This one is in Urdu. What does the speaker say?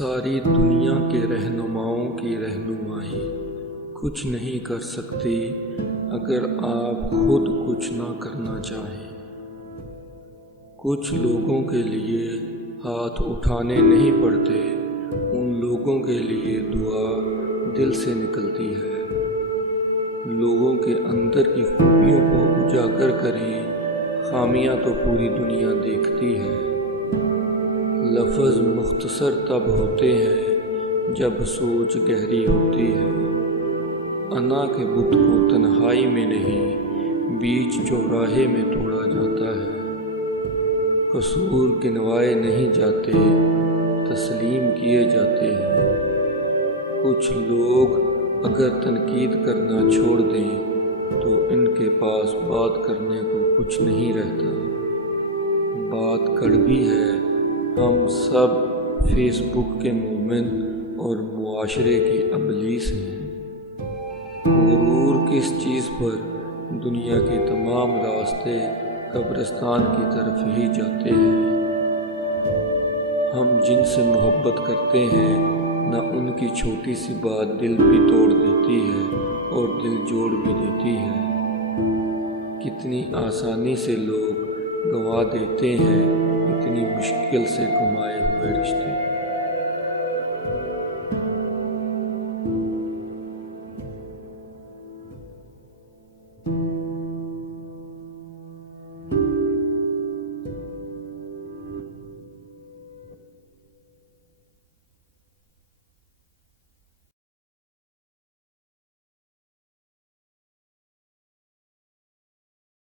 ساری دنیا کے رہنماؤں کی رہنمائی کچھ نہیں کر سکتی اگر آپ خود کچھ نہ کرنا چاہیں۔ کچھ لوگوں کے لیے ہاتھ اٹھانے نہیں پڑتے، ان لوگوں کے لیے دعا دل سے نکلتی ہے۔ لوگوں کے اندر کی خوبیوں کو اجاگر کریں، خامیاں تو پوری دنیا دیکھتی ہے۔ لفظ مختصر تب ہوتے ہیں جب سوچ گہری ہوتی ہے۔ انا کے بت کو تنہائی میں نہیں، بیچ چوراہے میں توڑا جاتا ہے۔ قصور گنوائے نہیں جاتے، تسلیم کیے جاتے ہیں۔ کچھ لوگ اگر تنقید کرنا چھوڑ دیں تو ان کے پاس بات کرنے کو کچھ نہیں رہتا۔ بات کڑوی ہے، ہم سب فیس بک کے مومن اور معاشرے کی ابلیس ہیں۔ غرور کس چیز پر؟ دنیا کے تمام راستے قبرستان کی طرف ہی جاتے ہیں۔ ہم جن سے محبت کرتے ہیں، نہ ان کی چھوٹی سی بات دل بھی توڑ دیتی ہے اور دل جوڑ بھی دیتی ہے۔ کتنی آسانی سے لوگ گنوا دیتے ہیں اتنی مشکل سے کمائے ہوئے رشتے۔